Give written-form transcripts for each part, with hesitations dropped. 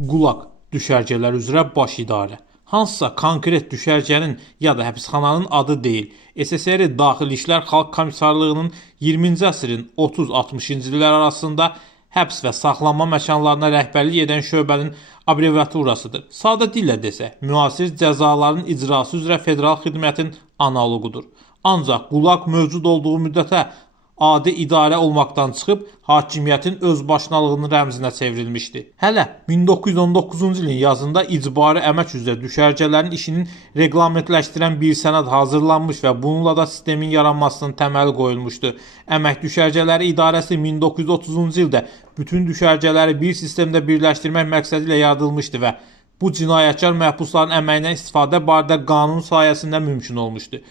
Qulaq düşərgələr üzrə baş idarə. Hansısa konkret düşərgənin ya da həbsxananın adı deyil. SSR Daxili İşlər Xalq Komissarlığının 20-ci əsrin 30-60-cı illər arasında həbs və saxlanma məkanlarına rəhbərlik edən şöbənin abreviaturasıdır. Sadə dillə desək, müasir cəzaların icrası üzrə federal xidmətin analoqudur. Ancaq qulaq mövcud olduğu müddətə adi idarə olmaqdan çıxıb hakimiyyətin özbaşınalığının rəmzinə çevrilmişdi. Hələ 1919-cu ilin yazında icbari əmək üzrə düşərgələrin işinin reqlamentləşdirən bir sənəd hazırlanmış və bununla da sistemin yaranmasının təməli qoyulmuşdu. Əmək düşərgələri idarəsi 1930-cu ildə bütün düşərgələri bir sistemdə birləşdirmək məqsədi ilə yaradılmışdı və bu cinayətkar məhbusların əməyindən istifadə barədə qanun sayəsində mümkün olmuşdu.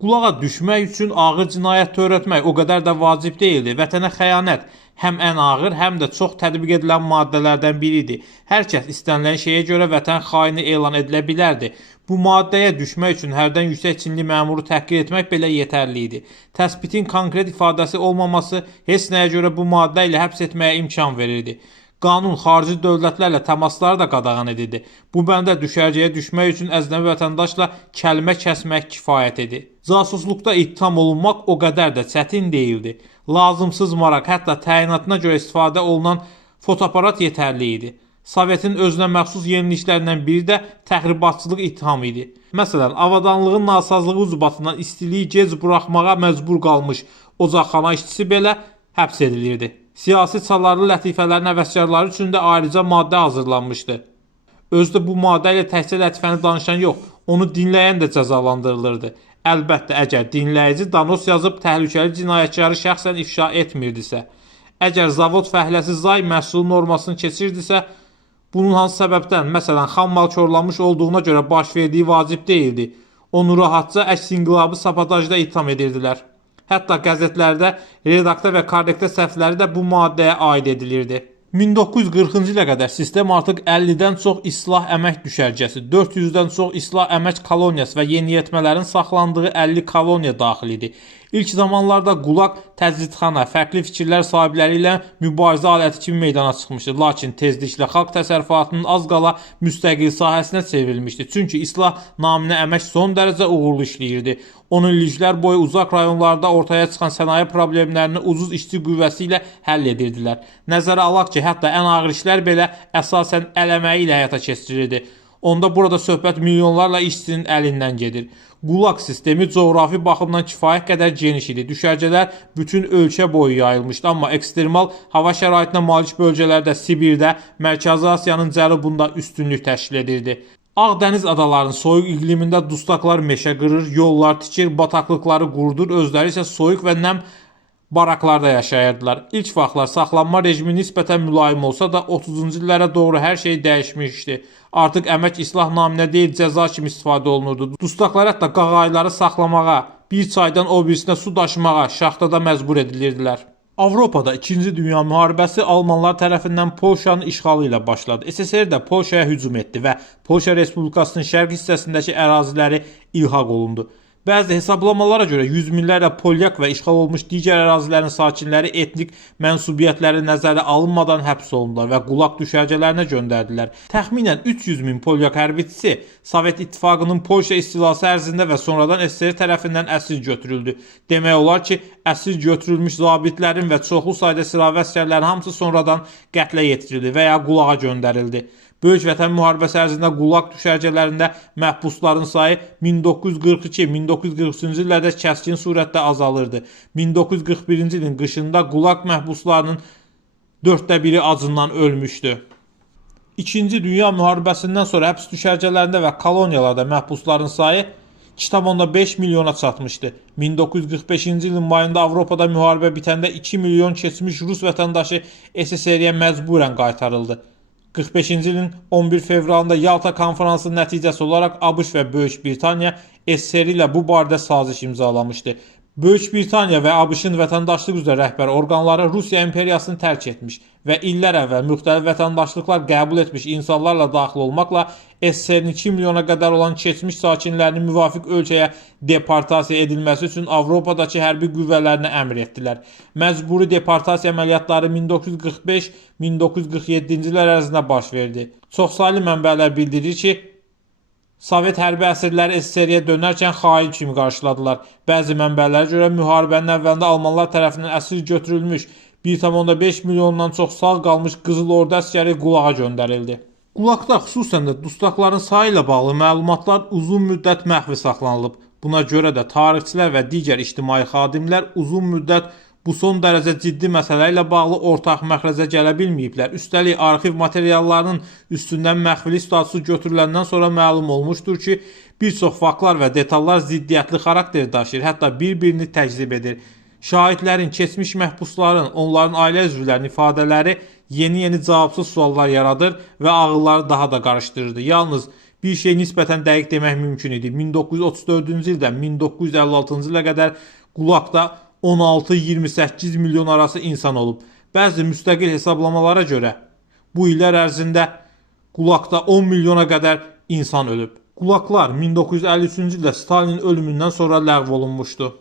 Qulağa düşmək üçün ağır cinayət törətmək o qədər də vacib deyildi. Vətənə xəyanət həm ən ağır, həm də çox tətbiq edilən maddələrdən biri idi. Hər kəs istənilən şeyə görə vətən xaini elan edilə bilərdi. Bu maddəyə düşmək üçün hərdən yüksək çinli məmuru təhqir etmək belə yetərli idi. Təsbitin konkret ifadəsi olmaması heç nəyə görə bu maddə ilə həbs etməyə imkan verirdi. Qanun xarici dövlətlərlə təmasları da qadağan edirdi. Bu bəndə düşərgəyə düşmək üçün əcnəbi vətəndaşla kəlmə kəsmək kifayət idi. Casusluqda ittiham olunmaq o qədər də çətin deyildi. Lazımsız maraq, hətta təyinatına görə istifadə olunan fotoaparat yetərli idi. Sovetin özünə məxsus yeniliklərindən biri də təxribatçılıq ittihamı idi. Məsələn, avadanlığın nasazlığı ucbatından istiliyi gec buraxmağa məcbur qalmış ocaqxana işçisi belə həbs edilirdi. Siyasi çalarlı lətifələrin həvəskarları üçün də ayrıca maddə hazırlanmışdı. Özdə bu maddə ilə təkcə lətifəni danışan yox, onu dinləyən də cəzalandırılırdı. Əlbəttə, əgər dinləyici danos yazıb təhlükəli cinayətkarı şəxsən ifşa etmirdisə, əgər zavod fəhləsi zay məhsul normasını keçirdisə, bunun hansı səbəbdən, məsələn, xam mal korlanmış olduğuna görə baş verdiyi vacib deyildi. Onu rahatca əks inqilabı sabotajda itham edirdilər. Hətta qəzetlərdə redakta və korrektə səhvləri də bu maddəyə aid edilirdi. 1940-cı ilə qədər sistem artıq 50-dən çox islah əmək düşərgəsi, 400-dən çox islah əmək koloniyası və yeniyetmələrin saxlandığı 50 koloniya daxil idi. İlk zamanlarda qulaq təcridxana, fərqli fikirlər sahibləri ilə mübarizə aləti kimi meydana çıxmışdı. Lakin tezliklə xalq təsərrüfatının az qala müstəqil sahəsinə çevrilmişdi. Çünki islah naminə əmək son dərəcə uğurlu işləyirdi. 10 illiklər boyu uzaq rayonlarda ortaya çıxan sənaye problemlərini ucuz işçi qüvvəsi ilə həll edirdilər. Nəzərə alaq ki, hətta ən ağır işlər belə əsasən əl əməyi ilə həyata keçirilirdi. Onda burada söhbət milyonlarla işçinin əlindən gedir. Qulaq sistemi coğrafi baxımdan kifayət qədər geniş idi. Düşərgələr bütün ölkə boyu yayılmışdı, amma ekstremal hava şəraitinə malik bölgələrdə, Sibirdə, Mərkəzi Asiyanın cənubunda üstünlük təşkil edirdi. Ağdəniz adalarının soyuq iqlimində dustaqlar meşə qırır, yollar tikir, bataqlıqları qurudur, özləri isə soyuq və nəm baraklarda yaşayırdılar. İlk vaxtlar saxlanma rejimi nisbətən mülayim olsa da 30-cu illərə doğru hər şey dəyişmişdi. Artıq əmək islah naminə deyil, cəza kimi istifadə olunurdu. Dustaqlar hətta qağayıları saxlamağa, bir çaydan o birisinə su daşımağa, şaxtada məcbur edilirdilər. Avropada 2-ci Dünya müharibəsi Almanlar tərəfindən Polşanın işğalı ilə başladı. SSR də Polşaya hücum etdi və Polşa Respublikasının şərq hissəsindəki əraziləri ilhaq olundu. Bəzi hesablamalara görə yüz minlərlə polyak və işğal olmuş digər ərazilərin sakinləri etnik mənsubiyyətləri nəzərə alınmadan həbs olundular və qulaq düşərgələrinə göndərdilər. Təxminən 300 min polyak hərbiçisi Sovet İttifaqının Polşa istilası ərzində və sonradan SSR tərəfindən əsir götürüldü. Demək olar ki, əsir götürülmüş zabitlərin və çoxlu sayda silahlı əsgərlərin hamısı sonradan qətlə yetirildi və ya qulağa göndərildi. Böyük Vətən müharibəsi ərzində qulaq düşərgələrində məhbusların sayı 1942-1943-cü illərdə kəskin surətdə azalırdı. 1941-ci ilin qışında qulaq məhbuslarının 1/4 acından ölmüşdü. İkinci Dünya müharibəsindən sonra həbs düşərgələrində və koloniyalarda məhbusların sayı 2,5 milyona çatmışdı. 1945-ci ilin mayında Avropada müharibə bitəndə 2 milyon keçmiş Rus vətəndaşı SSR-yə məcburən qaytarıldı. 45-ci ilin 11 fevralında Yalta konferansının nəticəsi olaraq ABŞ və Böyük Britaniya SSR ilə bu barədə saziş imzalamışdı. Böyük Britaniya və ABŞ-ın vətəndaşlıq üzrə rəhbər orqanları Rusiya imperiyasını tərk etmiş və illər əvvəl müxtəlif vətəndaşlıqlar qəbul etmiş insanlarla daxil olmaqla SSR-in 2 milyona qədər olan keçmiş sakinlərinin müvafiq ölkəyə deportasiya edilməsi üçün Avropadakı hərbi qüvvələrinə əmr etdilər. Məcburi deportasiya əməliyyatları 1945-1947-ci illər ərzində baş verdi. Çoxsaylı mənbələr bildirir ki, Sovet hərbi əsirləri SSR-yə dönərkən xain kimi qarşıladılar. Bəzi mənbələrə görə müharibənin əvvəlində almanlar tərəfindən əsir götürülmüş 1,5 milyondan çox sağ qalmış Qızıl Ordu əsgəri Qulağa göndərildi. Qulaqda xüsusən də dustaqların sayı ilə bağlı məlumatlar uzun müddət məxfi saxlanılıb. Buna görə də tarixçilər və digər ictimai xadimlər uzun müddət bu son dərəcə ciddi məsələ ilə bağlı ortaq məxrəcə gələ bilməyiblər. Üstəlik, arxiv materiallarının üstündən məxfilik statusu götürüləndən sonra məlum olmuşdur ki, bir çox faktlar və detallar ziddiyyətli xarakter daşıyır, hətta bir-birini təkzib edir. Şahidlərin, keçmiş məhbusların, onların ailə üzvlərinin ifadələri yeni cavabsız suallar yaradır və ağılları daha da qarışdırırdı. Yalnız bir şey nisbətən dəqiq demək mümkün idi. 1934-cü ildən 1956-cı ilə qədər Qulaqda 16-28 milyon arası insan olub. Bəzi müstəqil hesablamalara görə bu illər ərzində Qulaqda 10 milyona qədər insan ölüb. Qulaqlar 1953-cü ildə Stalinin ölümündən sonra ləğv olunmuşdu.